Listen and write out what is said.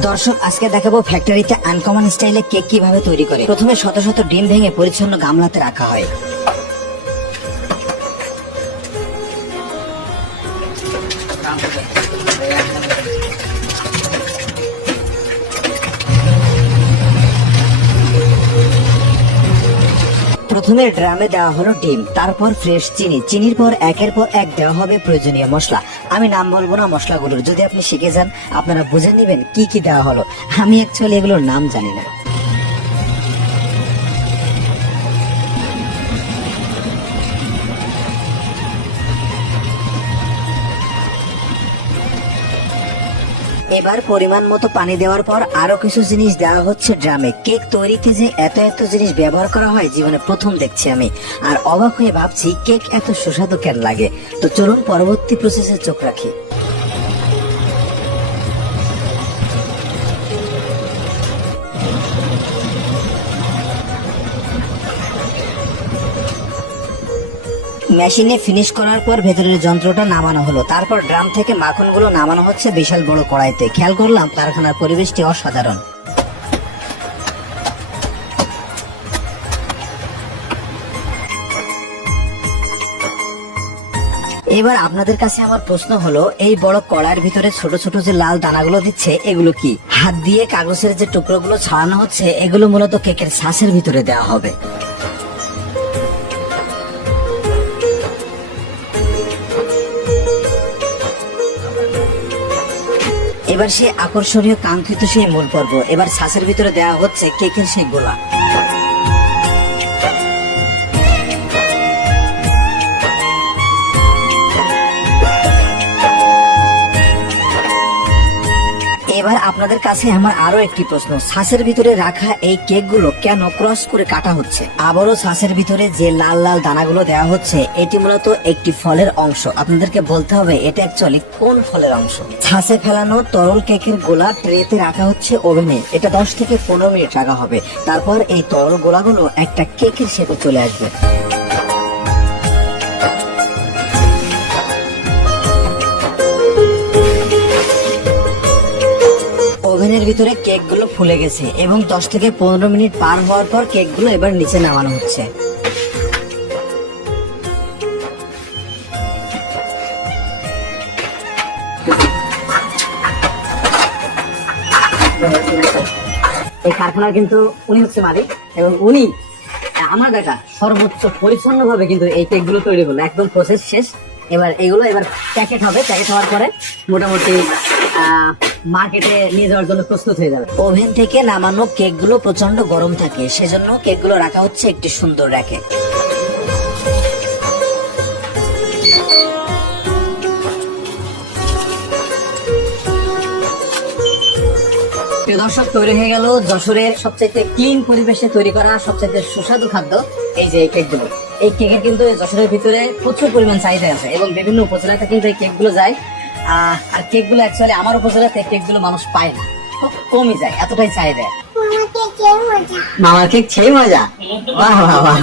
দর্শক, আজকে দেখাবো ফ্যাক্টরিতে আনকমন স্টাইলে কেক কিভাবে তৈরি করে। প্রথমে শত শত ডিম ভেঙে পরিচ্ছন্ন গামলাতে রাখা হয়। প্রথমে ড্রামে দেওয়া হলো ডিম, তারপর ফ্রেশ চিনি, চিনির পর একের পর এক দেওয়া হবে প্রয়োজনীয় মশলা। আমি নাম বলবো না মশলাগুলোর, যদি আপনি শিখে যান আপনারা বুঝে নেবেন কি কি দেওয়া হলো। আমি অ্যাকচুয়ালি এগুলোর নাম জানি না। এবার পরিমাণ মতো পানি দেওয়ার পর আরো কিছু জিনিস দেওয়া হচ্ছে ড্রামে। কেক তৈরিতে যে এত এত জিনিস ব্যবহার করা হয় জীবনে প্রথম দেখছি আমি, আর অবাক হয়ে ভাবছি কেক এত সুস্বাদু কেন লাগে। তো চলুন পরবর্তী প্রসেসে চোখ রাখি। মেশিনে ফিনিশ করার পর ভেতরের যন্ত্রটা নামানো হলো, তারপর ড্রাম থেকে মাখনগুলো নামানো হচ্ছে বিশাল বড় কড়াইতে। খেয়াল করলাম কারখানার পরিবেশটি অসাধারণ। এবার আপনাদের কাছে আমার প্রশ্ন হলো, এই বড় কড়াইয়ের ভিতরে ছোট ছোট যে লাল দানাগুলো দিচ্ছে এগুলো কি? হাত দিয়ে কাগজের যে টুকরোগুলো ছাড়ানো হচ্ছে এগুলো মূলত কেকের ছাঁচের ভিতরে দেওয়া হবে। এবার সেই আকর্ষণীয় কাঙ্ক্ষিত সেই মূল পর্ব, এবার ছাঁচের ভিতরে দেওয়া হচ্ছে কেকের সেই গোলা। এবার আপনাদের কাছে আমার আরো একটি প্রশ্ন, ছাঁচের ভিতরে রাখা এই কেকগুলো কেন ক্রস করে কাটা হচ্ছে? আবারও ছাঁচের ভিতরে যে লাল লাল দানাগুলো দেওয়া হচ্ছে এটি মূলত একটি ফলের অংশ। আপনাদেরকে বলতে হবে এটা অ্যাকচুয়ালি কোন ফলের অংশ। ছাঁচে ফেলানো তরল কেকের গোলা ট্রেতে রাখা হচ্ছে ওভেনে। এটা 10 থেকে 15 মিনিট রাখা হবে। তারপর এই তরল গোলাগুলো একটা কেকের শেপে চলে আসবে। ওভেনের ভিতরে কেকগুলো ফুলে গেছে এবং 10 থেকে 15 মিনিট পার হওয়ার পর কেকগুলো এবার নিচে নামানো হচ্ছে। এই কারখানার কিন্তু উনি হচ্ছে মালিক এবং উনি আমার দেখা সর্বোচ্চ পরিচ্ছন্ন ভাবে কিন্তু এই কেকগুলো তৈরি করলো। একদম প্রসেস শেষ। এবার এগুলো এবার প্যাকেট হবে। প্যাকেট হওয়ার পরে মোটামুটি মার্কেটে নিয়ে যাওয়ার জন্য প্রস্তুত হয়ে যাবে। ওভেন থেকে নামানো কেকগুলো প্রচন্ড গরম থাকে, সেজন্য কেকগুলো রাখা হচ্ছে একটি সুন্দর র্যাকে। প্রিয় দর্শক, তৈরি হয়ে গেল যশোরের সবচাইতে ক্লিন পরিবেশে তৈরি করা সবচাইতে সুস্বাদু খাদ্য, এই যে কেকগুলো। এই কেকের কিন্তু যশোরের ভিতরে প্রচুর পরিমাণ চাহিদা আছে এবং বিভিন্ন উপজেলাতে কিন্তু এই কেকগুলো যায়। আর কেকগুলো অ্যাকচুয়ালি আমার উপজেলাতে কেকগুলো মানুষ পায় না, খুব কমই যায়, এতটাই চাহিদা। মামার কেক সেই মজা। বাহ বাহ বাহ।